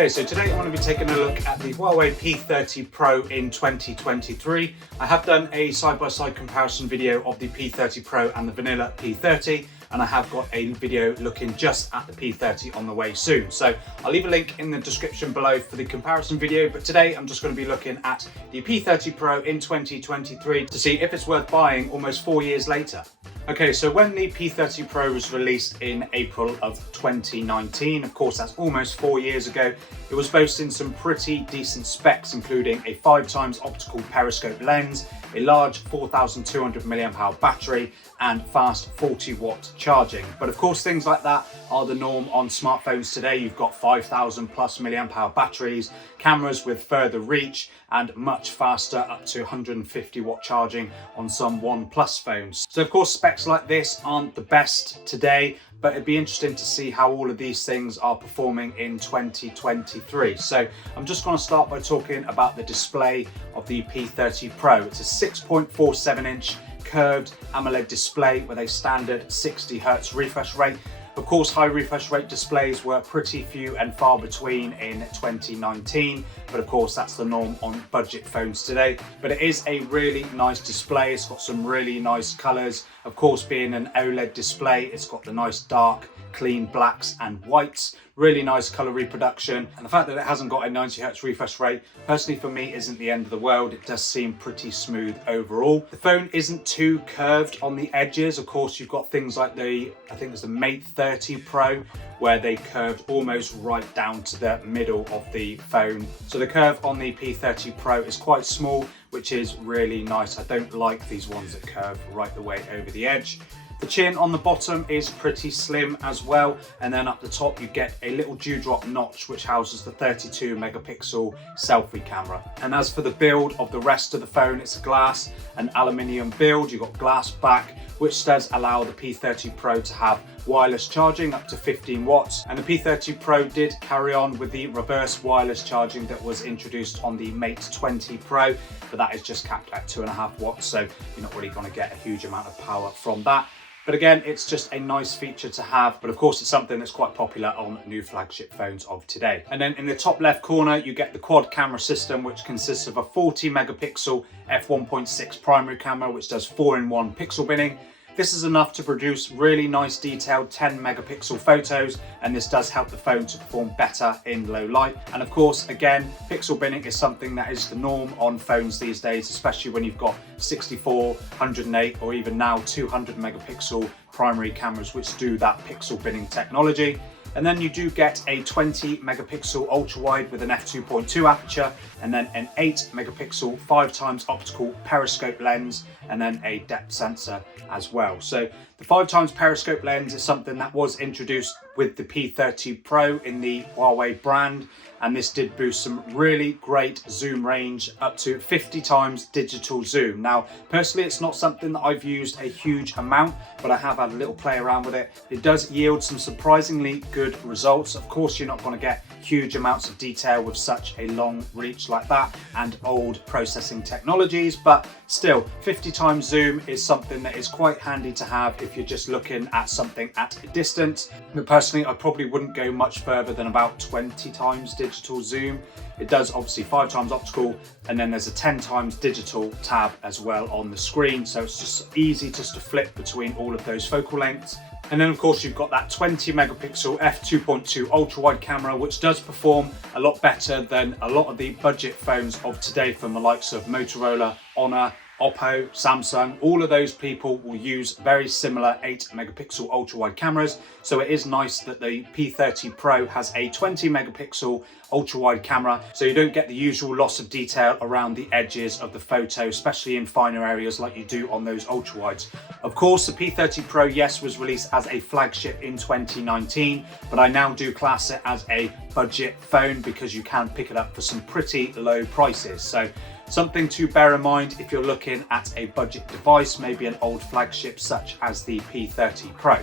Okay, so today I'm going to be taking a look at the Huawei P30 Pro in 2023. I have done a side-by-side comparison video of the P30 Pro and the vanilla P30, and I have got a video looking just at the P30 on the way soon. So I'll leave a link in the description below for the comparison video, but today I'm just going to be looking at the P30 Pro in 2023 to see if it's worth buying almost 4 years later. Okay, so when the P30 Pro was released in April of 2019, of course that's almost 4 years ago, it was boasting some pretty decent specs, including a 5x optical periscope lens, a large 4200 mAh battery, and fast 40-watt charging. But of course things like that are the norm on smartphones today. You've got 5000 plus mAh batteries, cameras with further reach, and much faster, up to 150-watt charging on some OnePlus phones. So of course specs like this aren't the best today, but it'd be interesting to see how all of these things are performing in 2023. So I'm just going to start by talking about the display of the P30 Pro. It's a 6.47-inch curved AMOLED display with a standard 60 Hz refresh rate. Of course, high refresh rate displays were pretty few and far between in 2019, but of course that's the norm on budget phones today. But it is a really nice display. It's got some really nice colors. Of course, being an OLED display, it's got the nice dark, clean blacks and whites, really nice color reproduction, and the fact that it hasn't got a 90 Hz refresh rate, personally for me, isn't the end of the world. It does seem pretty smooth overall. The phone isn't too curved on the edges. Of course, you've got things like I think it's the Mate 30 Pro, where they curved almost right down to the middle of the phone. So the curve on the P30 Pro is quite small, which is really nice. I don't like these ones that curve right the way over the edge. The chin on the bottom is pretty slim as well, and then up the top you get a little dewdrop notch which houses the 32 megapixel selfie camera. And as for the build of the rest of the phone, it's a glass and aluminium build. You've got glass back, which does allow the P30 Pro to have wireless charging up to 15 watts. And the P30 Pro did carry on with the reverse wireless charging that was introduced on the Mate 20 Pro, but that is just capped at 2.5 watts, so you're not really going to get a huge amount of power from that. But again, it's just a nice feature to have, but of course it's something that's quite popular on new flagship phones of today. And then in the top left corner, you get the quad camera system, which consists of a 40 megapixel f1.6 primary camera, which does 4-in-1 pixel binning. This is enough to produce really nice detailed 10 megapixel photos, and this does help the phone to perform better in low light. And of course, again, pixel binning is something that is the norm on phones these days, especially when you've got 64, 108, or even now 200 megapixel primary cameras which do that pixel binning technology. And then you do get a 20 megapixel ultra wide with an f2.2 aperture, and then an 8 megapixel 5x optical periscope lens, and then a depth sensor as well. So the 5x periscope lens is something that was introduced with the P30 Pro in the Huawei brand, and this did boost some really great zoom range, up to 50 times digital zoom. Now, personally, it's not something that I've used a huge amount, but I have had a little play around with it. It does yield some surprisingly good results. Of course, you're not going to get huge amounts of detail with such a long reach like that and old processing technologies, but still, 50 times zoom is something that is quite handy to have if you're just looking at something at a distance. But personally, I probably wouldn't go much further than about 20 times digital zoom. It does obviously 5x optical, and then there's a 10x digital tab as well on the screen, so it's just easy just to flip between all of those focal lengths. And then of course you've got that 20 megapixel f2.2 ultra wide camera, which does perform a lot better than a lot of the budget phones of today from the likes of Motorola, Honor, Oppo, Samsung. All of those people will use very similar 8 megapixel ultra wide cameras. So it is nice that the P30 Pro has a 20 megapixel ultra wide camera, so you don't get the usual loss of detail around the edges of the photo, especially in finer areas like you do on those ultra wides. Of course, the P30 Pro, yes, was released as a flagship in 2019, but I now do class it as a budget phone because you can pick it up for some pretty low prices. So something to bear in mind if you're looking at a budget device, maybe an old flagship such as the P30 Pro.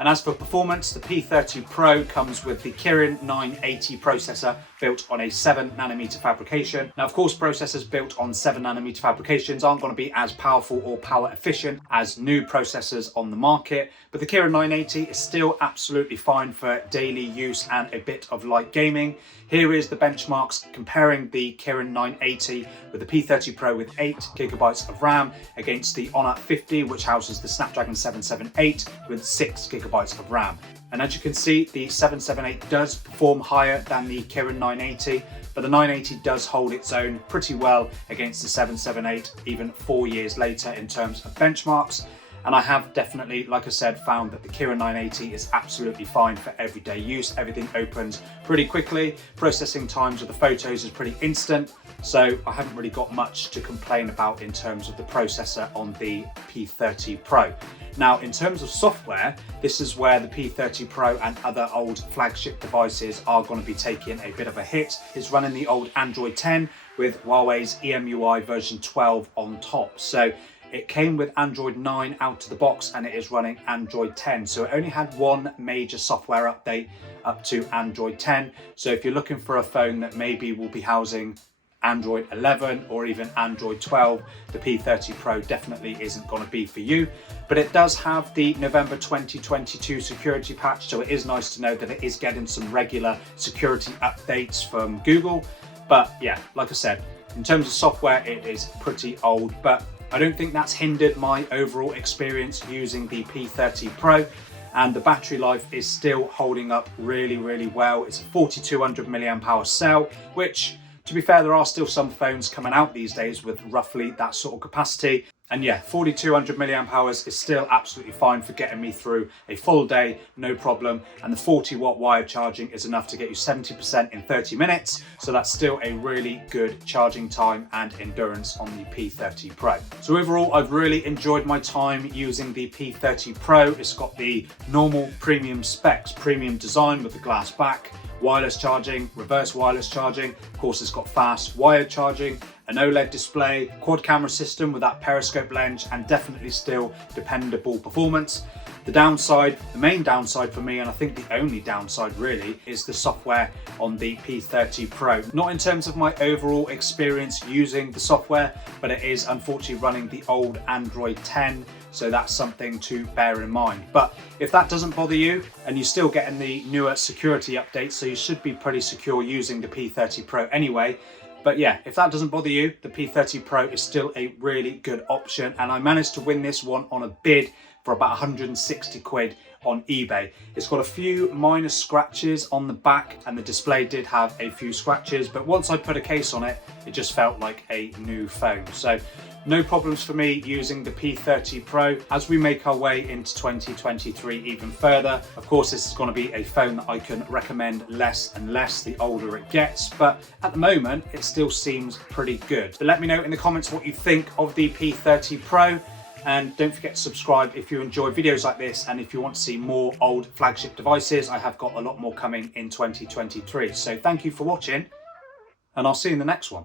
And as for performance, the P30 Pro comes with the Kirin 980 processor built on a 7nm fabrication. Now, of course, processors built on 7nm fabrications aren't going to be as powerful or power efficient as new processors on the market, but the Kirin 980 is still absolutely fine for daily use and a bit of light gaming. Here is the benchmarks comparing the Kirin 980 with the P30 Pro with 8GB of RAM against the Honor 50, which houses the Snapdragon 778 with 6GB of RAM. And as you can see, the 778 does perform higher than the Kirin 980, but the 980 does hold its own pretty well against the 778 even 4 years later in terms of benchmarks. And I have definitely, like I said, found that the Kirin 980 is absolutely fine for everyday use. Everything opens pretty quickly. Processing times of the photos is pretty instant. So I haven't really got much to complain about in terms of the processor on the P30 Pro. Now, in terms of software, this is where the P30 Pro and other old flagship devices are going to be taking a bit of a hit. It's running the old Android 10 with Huawei's EMUI version 12 on top. So it came with Android 9 out of the box and it is running Android 10. So it only had one major software update up to Android 10. So if you're looking for a phone that maybe will be housing Android 11 or even Android 12, the P30 Pro definitely isn't going to be for you. But it does have the November 2022 security patch, so it is nice to know that it is getting some regular security updates from Google. But yeah, like I said, in terms of software, it is pretty old, but I don't think that's hindered my overall experience using the P30 Pro. And the battery life is still holding up really, really well. It's a 4200 milliamp hour cell, which, to be fair, there are still some phones coming out these days with roughly that sort of capacity. And yeah, 4200 milliamp hours is still absolutely fine for getting me through a full day, no problem. And the 40-watt wired charging is enough to get you 70% in 30 minutes. So that's still a really good charging time and endurance on the P30 Pro. So overall, I've really enjoyed my time using the P30 Pro. It's got the normal premium specs, premium design with the glass back, wireless charging, reverse wireless charging. Of course, it's got fast wired charging, an OLED display, quad camera system with that periscope lens, and definitely still dependable performance. The downside, the main downside for me, and I think the only downside really, is the software on the P30 Pro. Not in terms of my overall experience using the software, but it is unfortunately running the old Android 10. So that's something to bear in mind. But if that doesn't bother you and you're still getting the newer security updates, so you should be pretty secure using the P30 Pro anyway. But yeah, if that doesn't bother you, the P30 Pro is still a really good option. And I managed to win this one on a bid for about 160 quid on eBay. It's got a few minor scratches on the back and the display did have a few scratches, but once I put a case on it, it just felt like a new phone. So no problems for me using the P30 Pro. As we make our way into 2023 even further, of course, this is going to be a phone that I can recommend less and less the older it gets, but at the moment, it still seems pretty good. But let me know in the comments what you think of the P30 Pro. And don't forget to subscribe if you enjoy videos like this, and if you want to see more old flagship devices, I have got a lot more coming in 2023. So thank you for watching, and I'll see you in the next one.